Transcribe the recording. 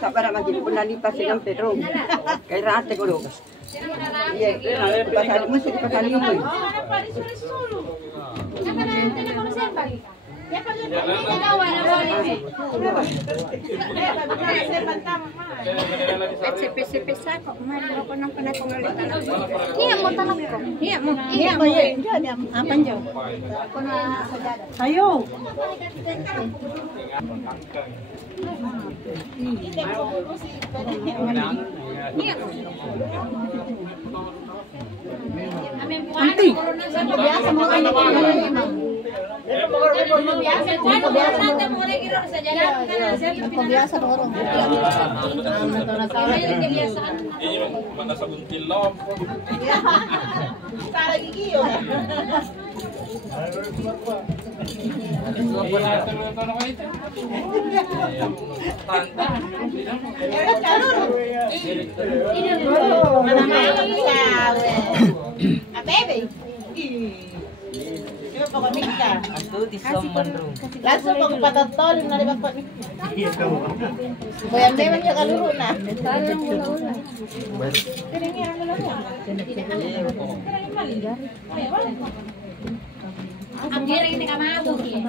Sabar lagi pun nanti pasti kan Pedro. Kayak rata kalau. Iya, pasal mesti pasal ini. Iya mau tanam kok. Iya mau. Apa jauh? Ayo. Nanti. Biasa mau biasa orang. Mana sabun tilam. Para gigi yo. Langsung mau patatol na di bakot. Boyang dewan ya kaluro na. Ang diri ini kamabog kami.